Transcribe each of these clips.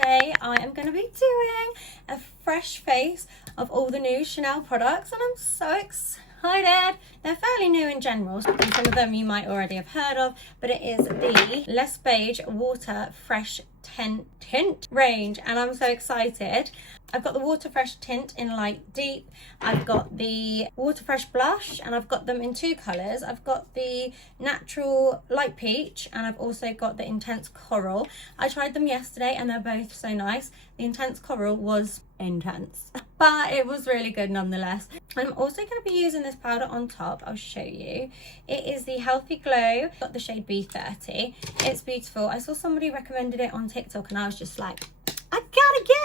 today I am going to be doing a fresh face of all the new Chanel products, and I'm so excited. They're fairly new in general, and some of them you might already have heard of, but it is the Les Beiges Water-Fresh Tint range, and I'm so excited. I've got the Water-Fresh Tint in light deep, I've got the Water-Fresh blush, and I've got them in two colours. I've got the natural light peach, and I've also got the intense coral. I tried them yesterday and they're both so nice. The intense coral was intense, but it was really good nonetheless. I'm also going to be using this powder on top. I'll show you. It is the Healthy Glow, got the shade B30. It's beautiful. I saw somebody recommended it on TikTok and I was just like, I gotta get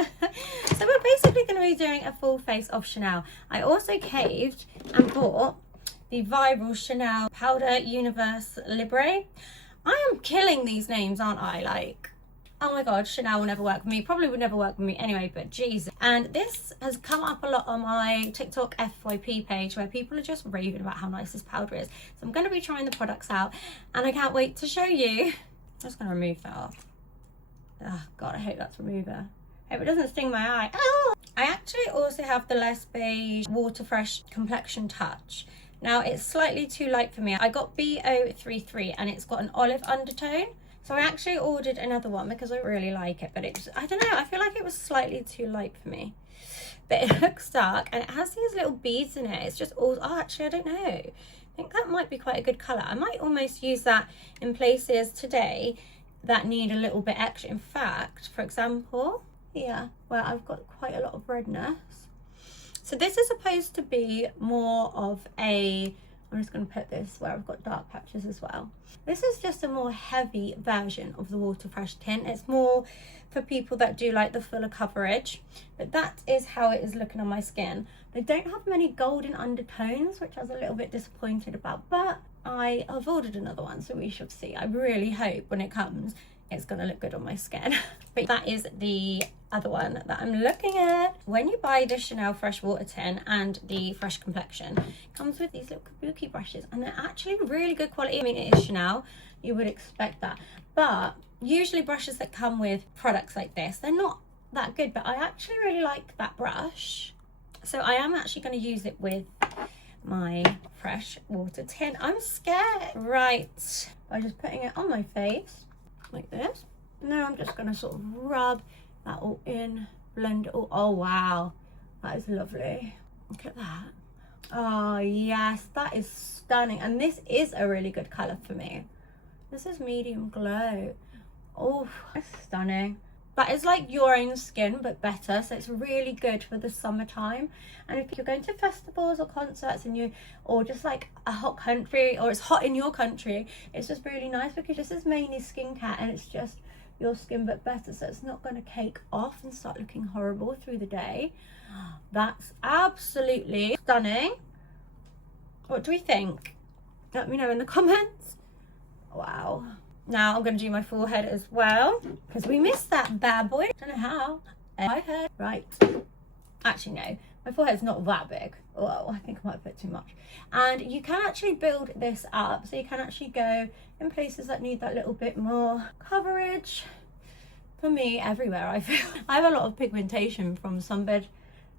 it. So we're basically going to be doing a full face of Chanel. I also caved and bought the viral Chanel powder Universelle Libre. I am killing these names, aren't I? Like, oh my god, Chanel will never work with me. Probably would never work with me anyway, but geez. And this has come up a lot on my TikTok FYP page where people are just raving about how nice this powder is. So I'm going to be trying the products out and I can't wait to show you. I'm just going to remove that off. Oh god, I hope that's remover. Hope it doesn't sting my eye. Oh! I actually also have the Les Beiges Water-Fresh Complexion Touch. Now it's slightly too light for me. I got B033 and it's got an olive undertone. So I actually ordered another one because I really like it, but it's, I don't know, I feel like it was slightly too light for me. But it looks dark and it has these little beads in it. It's just all, oh actually I don't know. I think that might be quite a good colour. I might almost use that in places today that need a little bit extra. In fact, for example, here where I've got quite a lot of redness. So this is supposed to be more of a, I'm just going to put this where I've got dark patches as well. This is just a more heavy version of the Water-Fresh tint. It's more for people that do like the fuller coverage, but that is how it is looking on my skin. They don't have many golden undertones, which I was a little bit disappointed about, but I have ordered another one, so we shall see. I really hope when it comes it's going to look good on my skin. But that is the other one that I'm looking at. When you buy the Chanel Fresh Water Tint and the Fresh Complexion, it comes with these little kabuki brushes and they're actually really good quality. I mean, it is Chanel, you would expect that, but usually brushes that come with products like this, they're not that good, but I actually really like that brush, so I am actually going to use it with my Fresh Water Tint. I'm scared. Right, by just putting it on my face like this. Now I'm just going to sort of rub that all in, blend it all. Oh wow, that is lovely. Look at that. Oh yes, that is stunning, and this is a really good colour for me. This is medium glow. Oh, it's stunning. That is like your own skin but better, so it's really good for the summertime. And if you're going to festivals or concerts and you, or just like a hot country, or it's hot in your country, it's just really nice because this is mainly skincare and it's just your skin but better, so it's not going to cake off and start looking horrible through the day. That's absolutely stunning. What do we think? Let me know in the comments. Wow. Now I'm going to do my forehead as well because we missed that bad boy. I don't know how. My head, right. Actually, no, my forehead's not that big. Oh, I think I might have put too much. And you can actually build this up, so you can actually go in places that need that little bit more coverage. For me, everywhere I feel. I have a lot of pigmentation from sunbed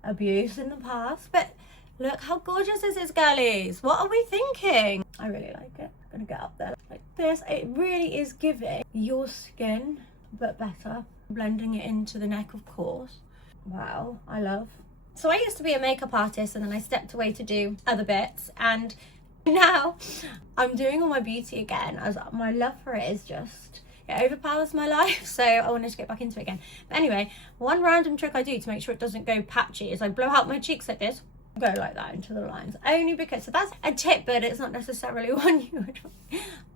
abuse in the past, but look how gorgeous this is, girlies. What are we thinking? I really like it. I'm gonna get up there like this. It really is giving your skin but better, blending it into the neck, of course. Wow, I love. So I used to be a makeup artist and then I stepped away to do other bits, and now I'm doing all my beauty again. My love for it is just, it overpowers my life, so I wanted to get back into it again. But anyway, one random trick I do to make sure it doesn't go patchy is I blow out my cheeks like this, go like that into the lines, only because, so that's a tip, but it's not necessarily one you would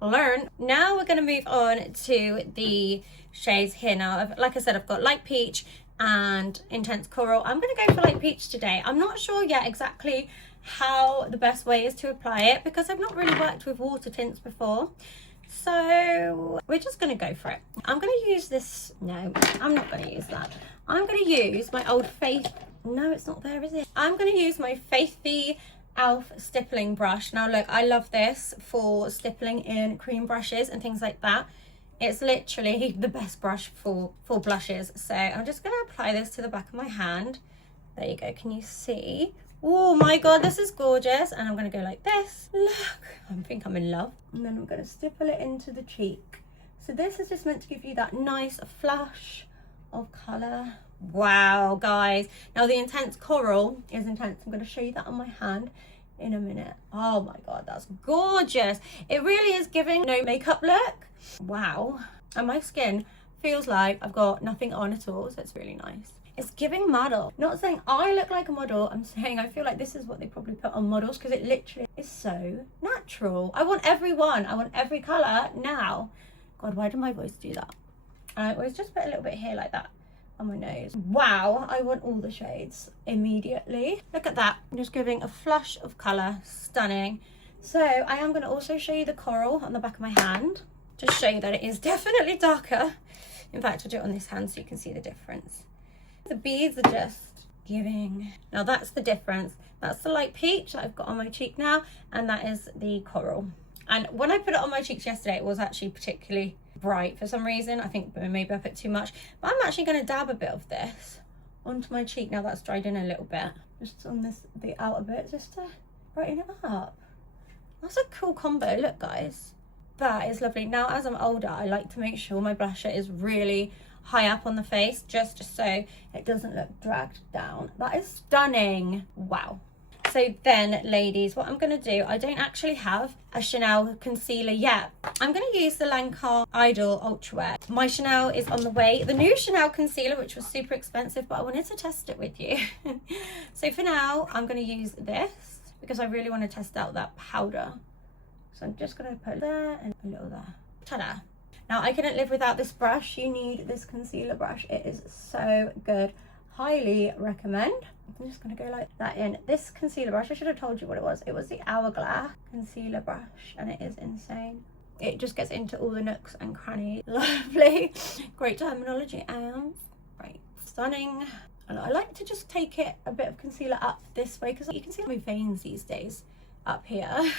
learn. Now we're going to move on to the shades here. Now, like I said, I've got light peach and intense coral. I'm going to go for light peach today. I'm not sure yet exactly how the best way is to apply it because I've not really worked with water tints before, so we're just going to go for it. I'm going to use this, no, I'm not going to use that. I'm going to use my old Faith, no it's not there, is it? I'm going to use my Faithy e.l.f. stippling brush. Now look, I love this for stippling in cream brushes and things like that. It's literally the best brush for blushes. So I'm just going to apply this to the back of my hand. There you go. Can you see? Oh my god, this is gorgeous. And I'm going to go like this. Look, I think I'm in love. And then I'm going to stipple it into the cheek. So this is just meant to give you that nice flush of colour. Wow, guys. Now the intense coral is intense. I'm going to show you that on my hand in a minute. Oh my god, that's gorgeous. It really is giving no makeup look. Wow. And my skin feels like I've got nothing on at all, so it's really nice. It's giving model. Not saying I look like a model, I'm saying I feel like this is what they probably put on models, because it literally is so natural. I want everyone. I want every colour now. God, why did my voice do that? I always just put a little bit here like that on my nose. Wow, I want all the shades immediately. Look at that. I'm just giving a flush of colour. Stunning. So I am going to also show you the coral on the back of my hand. Just show you that it is definitely darker. In fact, I'll do it on this hand so you can see the difference. The beads are just giving. Now that's the difference. That's the light peach that I've got on my cheek now, and that is the coral. And when I put it on my cheeks yesterday, it was actually particularly bright for some reason. I think maybe I put too much, but I'm actually going to dab a bit of this onto my cheek now that's dried in a little bit, just on the outer bit, just to brighten it up. That's a cool combo. Look, guys, that is lovely. Now as I'm older, I like to make sure my blusher is really high up on the face, just so it doesn't look dragged down. That is stunning. Wow. So then, ladies, what I'm going to do, I don't actually have a Chanel concealer yet. I'm going to use the Lancome Idol Ultra Wear. My Chanel is on the way. The new Chanel concealer, which was super expensive, but I wanted to test it with you. So for now, I'm going to use this because I really want to test out that powder. So I'm just going to put there and a little there. Ta-da. Now, I couldn't live without this brush. You need this concealer brush. It is so good. Highly recommend. I'm just going to go like that in. This concealer brush, I should have told you what it was. It was the Hourglass concealer brush, and it is insane. It just gets into all the nooks and crannies. Lovely. Great terminology, and right. Stunning. And I like to just take it a bit of concealer up this way, because you can see my veins these days up here.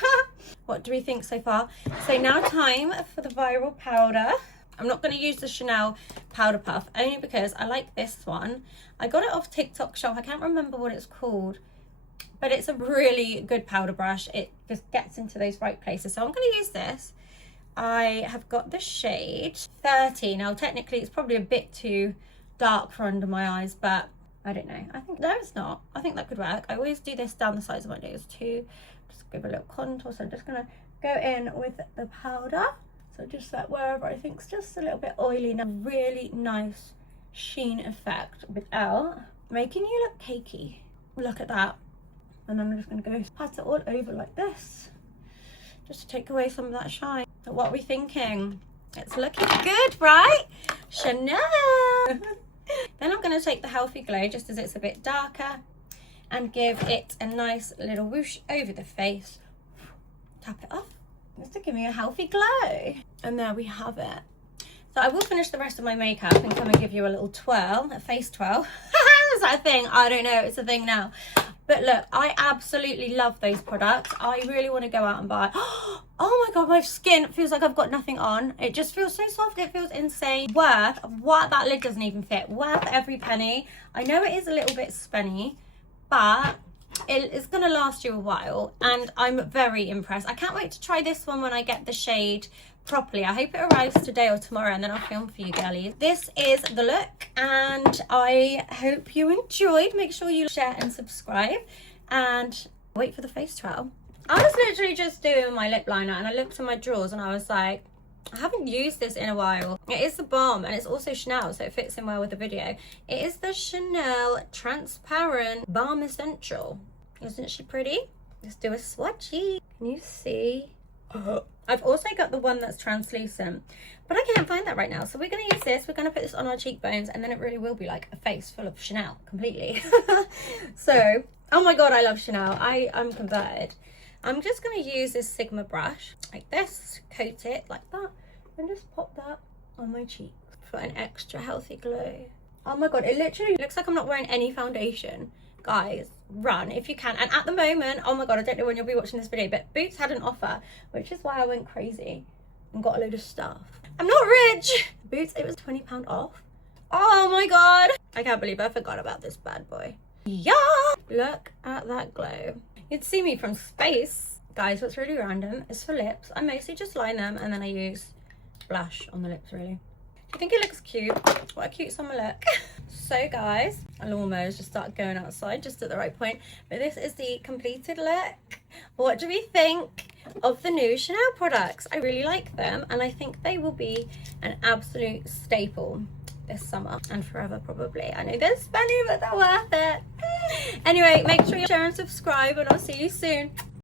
What do we think so far? So now time for the viral powder. I'm not going to use the Chanel powder puff, only because I like this one. I got it off TikTok shop. I can't remember what it's called, but it's a really good powder brush. It just gets into those right places. So I'm going to use this. I have got the shade 30. Now technically it's probably a bit too dark for under my eyes, but I don't know. I think, no, it's not. I think that could work. I always do this down the sides of my nose too. Just give a little contour. So I'm just going to go in with the powder. So just that wherever I think it's just a little bit oily. Now, really nice sheen effect without making you look cakey. Look at that. And then I'm just going to go pat it all over like this, just to take away some of that shine. So what are we thinking? It's looking good, right? Chanel. Then I'm going to take the Healthy Glow, just as it's a bit darker, and give it a nice little whoosh over the face. Tap it off, just to give me a healthy glow. And there we have it. So I will finish the rest of my makeup and come and give you a little twirl, a face twirl. Is that a thing? I don't know, it's a thing now. But look, I absolutely love those products. I really want to go out and buy. Oh my god, my skin feels like I've got nothing on. It just feels so soft. It feels insane. Worth what? That lid doesn't even fit. Worth every penny. I know it is a little bit spenny, but it's gonna last you a while, and I'm very impressed. I can't wait to try this one when I get the shade properly. I hope it arrives today or tomorrow, and then I'll film for you girlies. This is the look, and I hope you enjoyed. Make sure you share and subscribe, and wait for the face trial. I was literally just doing my lip liner, and I looked in my drawers and I was like, I haven't used this in a while. It is the Baume, and it's also Chanel, so it fits in well with the video. It is the Chanel Transparent Balm Essential. Isn't she pretty? Let's do a swatchy. Can you see? I've also got the one that's translucent, but I can't find that right now. So we're going to use this. We're going to put this on our cheekbones, and then it really will be like a face full of Chanel completely. So, oh my god, I love Chanel. I'm converted. I'm just going to use this Sigma brush like this, coat it like that, and just pop that on my cheeks for an extra healthy glow. Oh my god, it literally looks like I'm not wearing any foundation. Guys, run if you can. And at the moment, oh my god, I don't know when you'll be watching this video, but Boots had an offer, which is why I went crazy and got a load of stuff. I'm not rich. Boots, it was £20 off. Oh my god. I can't believe I forgot about this bad boy. Yeah. Look at that glow. You'd see me from space. Guys, what's really random is for lips, I mostly just line them and then I use blush on the lips, really. Do you think it looks cute? What a cute summer look. So guys, I'll almost just start going outside just at the right point. But this is the completed look. What do we think of the new Chanel products? I really like them and I think they will be an absolute staple this summer and forever probably. I know they're spendy, but they're worth it. Anyway, make sure you share and subscribe and I'll see you soon.